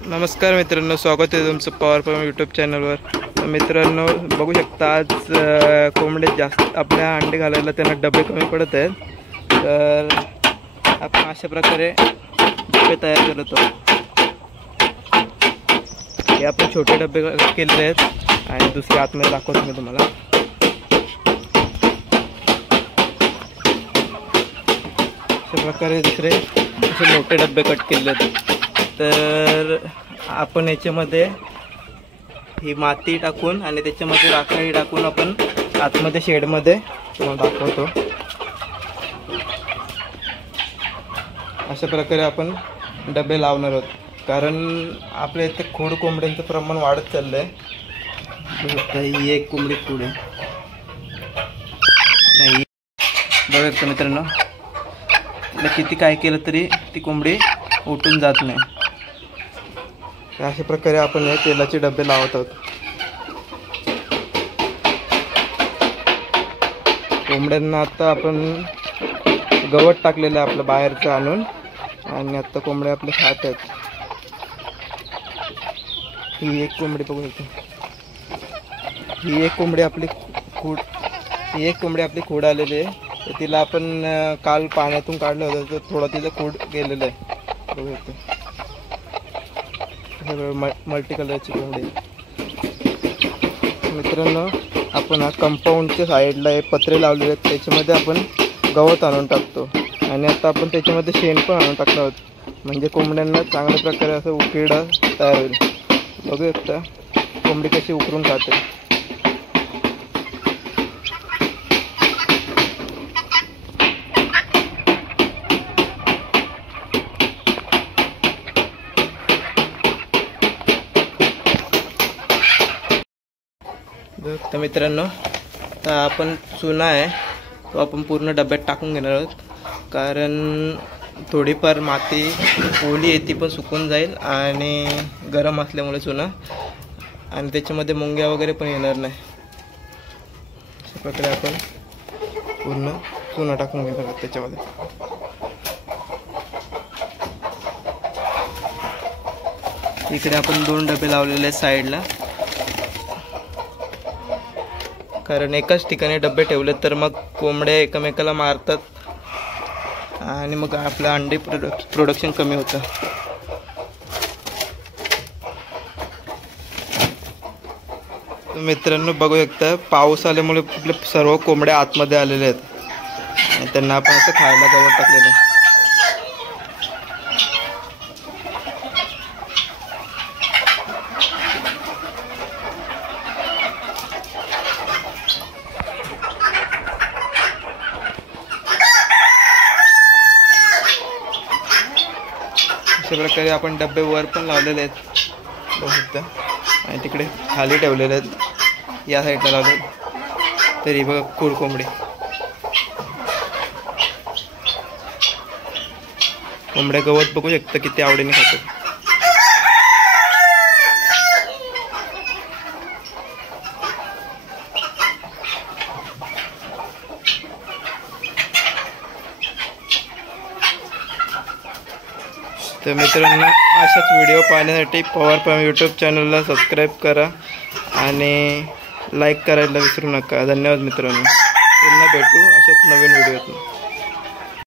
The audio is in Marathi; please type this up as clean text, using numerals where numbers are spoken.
नमस्कार मित्रांनो, स्वागत आहे तुमचं पॉवर पॉइंट यूट्यूब चॅनलवर। मित्रांनो बघू शकता आज कोंबडे जास्त आपल्या अंडे घालायला त्यांना डबे कमी पडत आहेत, तर आपण अशा प्रकारे डबे तयार करत आहोत। हे आपण छोटे डबे केलेले आहेत आणि दुसरे आतमध्ये दाखवतो मी तुम्हाला। अशा प्रकारे दुसरे असे मोठे डबे कट केले आहेत। तर आपण याच्यामध्ये ही माती टाकून आणि त्याच्यामध्ये राखाडी टाकून आपण आतमध्ये शेडमध्ये तुम्हाला दाखवतो। अशा प्रकारे आपण डबे लावणार आहोत, कारण आपल्या इथे खोड कोंबड्यांचं प्रमाण वाढत चाललंय। ही एक कोंबडी खोड आहे, नाही बघा मित्रांनो, किती काय केलं तरी ती कोंबडी उठून जात नाही। अशा प्रकारे आपण हे तेलाचे डबे लावत आहोत। कोंबड्यांना आता आपण गवत टाकलेलं आहे आपलं बाहेरचं आणून, आणि आता कोंबड्या आपले खात आहेत। ही एक कोंबडी बघू शकतो, ही एक कोंबडी आपली खोड आलेली आहे। तर तिला आपण काल पाण्यातून काढलं होतं, तर थोडं तिचं खोड गेलेलं आहे बघू शकतो। मल्टी कलरची कोंबडी। मित्रांनो आपण हा कंपाऊंडच्या साईडला हे पत्रे लावलेले आहेत, त्याच्यामध्ये आपण गवत आणून टाकतो आणि आता आपण त्याच्यामध्ये शेण पण आणून टाकलं आहोत, म्हणजे कोंबड्यांना चांगल्या प्रकारे असं उकिरडा तयार होईल। बघू शकता कोंबडी कशी उकरून खाते। तर मित्रांनो आता आपण चुना आहे तो आपण पूर्ण डब्यात टाकून घेणार आहोत, कारण थोडीफार माती ओली आहे ती पण सुकून जाईल आणि गरम असल्यामुळे चुना, आणि त्याच्यामध्ये मुंग्या वगैरे पण येणार नाही। अशा प्रकारे आपण पूर्ण चुना टाकून घेणार आहोत त्याच्यामध्ये। इकडे आपण 2 डबे लावलेले आहेत साईडला, कारण एकाच ठिकाणी डबे ठेवले तर मग कोंबड्या एकमेकाला मारतात आणि मग आपलं अंडी प्रोडक्शन कमी होतं। तर मित्रांनो बघू शकता पाऊस आल्यामुळे आपले सर्व कोंबड्या आतमध्ये आलेले आहेत आणि त्यांना आपण असं खायला गवत टाकलेलं आहे। अशा प्रकारे आपण डबे वर पण लावलेले आहेत बघू शकता, आणि तिकडे खाली ठेवलेले आहेत या साईडला लावले। तरी बघा खोड कोंबडी, कोंबड्या गवत बघू शकता किती आवडीने खातात। तर मित्रांनो अशाच व्हिडिओ पाहण्यासाठी पॉवर पॉइंट यूट्यूब चॅनलला सबस्क्राईब करा आणि लाईक करायला विसरू नका। धन्यवाद मित्रांनो, पुन्हा भेटू अशाच नवीन व्हिडिओत।